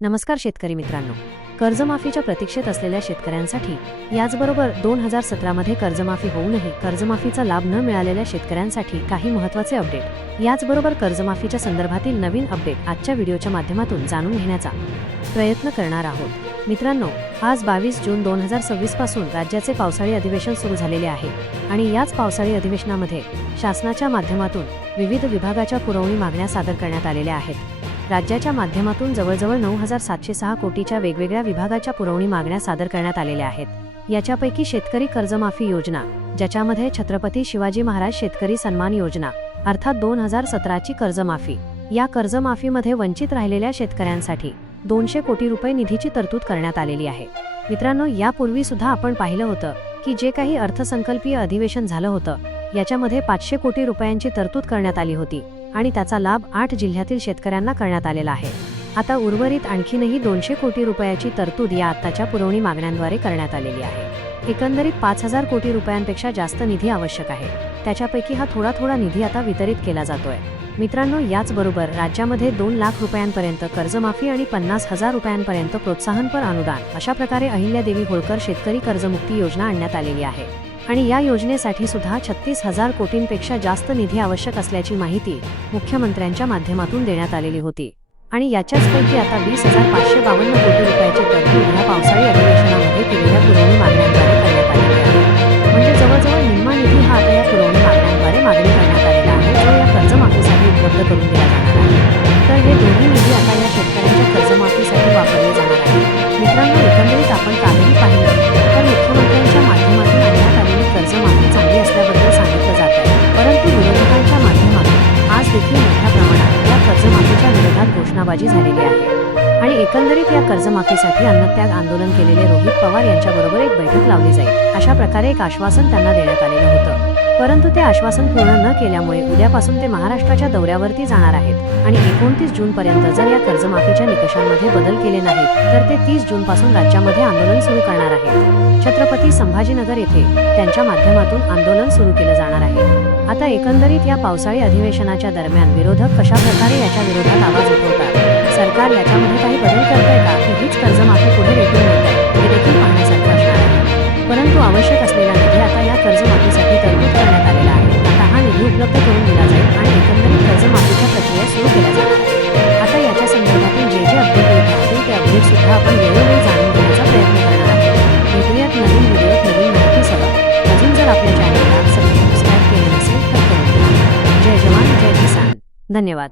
नमस्कार शेतकरी मित्रांनो, कर्जमाफीच्या प्रतीक्षेत असलेल्या शेतकऱ्यांसाठी याचबरोबर 2017 मध्ये कर्जमाफी होऊनही कर्जमाफीचा लाभ न मिळालेल्या शेतकऱ्यांसाठी काही महत्त्वाचे अपडेट, याचबरोबर कर्जमाफीच्या संदर्भातील नवीन अपडेट आजच्या व्हिडिओच्या माध्यमातून जाणून घेण्याचा प्रयत्न करणार आहोत। मित्रांनो, आज 22 जून 2026 पासून राज्याचे पावसाळी अधिवेशन सुरू झालेले आहे आणि याच पावसाळी अधिवेशनामध्ये शासनाच्या माध्यमातून विविध विभागाच्या पुरवणी मागण्या सादर करण्यात आलेल्या आहेत। राज्याच्या माध्यमातून जवळजवळ 9,706 कोटीच्या वेगवेगळ्या विभागाच्या पुरवणी मागण्या सादर करण्यात आलेल्या आहेत। याच्यापैकी शेतकरी कर्जमाफी योजना, ज्याच्यामध्ये छत्रपती शिवाजी महाराज शेतकरी सन्मान योजना अर्थात 2017ची कर्जमाफी, या कर्जमाफीमध्ये वंचित राहिलेल्या शेतकऱ्यांसाठी 200 कोटी रुपये निधीची तरतूद करण्यात आलेली आहे। मित्रांनो, यापूर्वी सुद्धा आपण पाहिलं होतं की जे काही अर्थसंकल्पीय अधिवेशन झालं होतं याच्यामध्ये 500 कोटी रुपयांची तरतूद करण्यात आली होती आणि त्याचा लाभ 8 जिल्ह्यातील शेतकऱ्यांना करण्यात आलेला आहे। आता उर्वरित आणखीनही 200 कोटी रुपयाची तरतूद या आत्ताच्या पुरवणी मागण्यांद्वारे करण्यात आलेली आहे। एकंदरीत 5,000 कोटी रुपयांपेक्षा जास्त निधी आवश्यक आहे, त्याच्यापैकी हा थोडा निधी आता वितरित केला जातोय। मित्रांनो, याचबरोबर राज्यामध्ये 2 लाख रुपयांपर्यंत कर्जमाफी आणि 50,000 रुपयांपर्यंत प्रोत्साहनपर अनुदान अशा प्रकारे अहिल्यादेवी होळकर शेतकरी कर्जमुक्ती योजना आणण्यात आलेली आहे आणि या योजनेसाठी सुद्धा 36,000 कोटींपेक्षा जास्त निधी आवश्यक असल्याची माहिती मुख्यमंत्र्यांच्या माध्यमातून देण्यात आलेली होती आणि याच्याचपैकी आता 20,552 कोटी रुपयाची तरतूद या पावसाळी अधिवेशनामध्ये केलेल्या पुरवणी मागण्यांद्वारे करण्यात आलेली आहे। म्हणजे जवळजवळ निम्मा निधी हा आता या पुरवणी मागण्यांद्वारे मागणी करण्यात आलेला आहे, जो या कर्जमाफीसाठी उपलब्ध करून दिला जाणार आहे। तर हे दोन्ही निधी आता या शेतकऱ्यांच्या कर्जमाफीसाठी वापरले जाणार आहे। मित्रांनो, एकंदरीत आपण काहीही पाहिलं तर मुख्यमंत्र्यांच्या माध्यमातून आणण्यात आलेली कर्जमाफी चांगली असल्याबद्दल सांगितलं जात आहे, परंतु विरोधकांच्या माध्यमातून आज देखील मोठ्या प्रमाणात या कर्जमाफीच्या विरोधात घोषणाबाजी झालेली आहे आणि एकंदरीत या कर्जमाफीसाठी अन्नत्याग आंदोलन केलेले रोहित पवार यांच्याबरोबर एक बैठक लावली जाईल अशा प्रकारे एक आश्वासन त्यांना देण्यात आलेलं होतं, परंतु ते आश्वासन पूर्ण न केल्यामुळे उद्यापासून ते महाराष्ट्राच्या दौऱ्यावरती जाणार आहेत आणि 29 जून पर्यंत जर या कर्जमाफीच्या निकषांमध्ये बदल केले नाहीत तर ते 30 जून पासून राज्यामध्ये आंदोलन सुरू करणार आहेत। छत्रपती संभाजीनगर येथे त्यांच्या माध्यमातून आंदोलन सुरू केलं जाणार आहे। आता एकंदरीत या पावसाळी अधिवेशनाच्या दरम्यान विरोधक कशा प्रकारे याच्या विरोधात आवाज उठवतात, सरकार याच्यामध्ये काही बदल करतंय का की हीच कर्जमाफी पुढे रेटून येत आहे, हे देखील पाहण्यासारखं असणार आहे। परंतु आवश्यक असलेला निधी आता या कर्जमाफीसाठी तरतूद करण्यात आलेला आहे। आता हा निधी उपलब्ध करून दिला जाईल आणि एकंदरीत कर्जमाफीच्या प्रक्रिया सुरू केल्या जाणार आहे। आता याच्या संदर्भातील जे अपडेट येत राहतील ते अपडेट सुद्धा आपण वेळोवेळी जाणून घेण्याचा प्रयत्न करणार आहोत। भेटूयात नवीन व्हिडिओत नवीन माहितीसह। अजून जर आपल्या चॅनलला सबस्क्राईब केले नसेल तर करून घ्या। जय जवान जय किसान। धन्यवाद।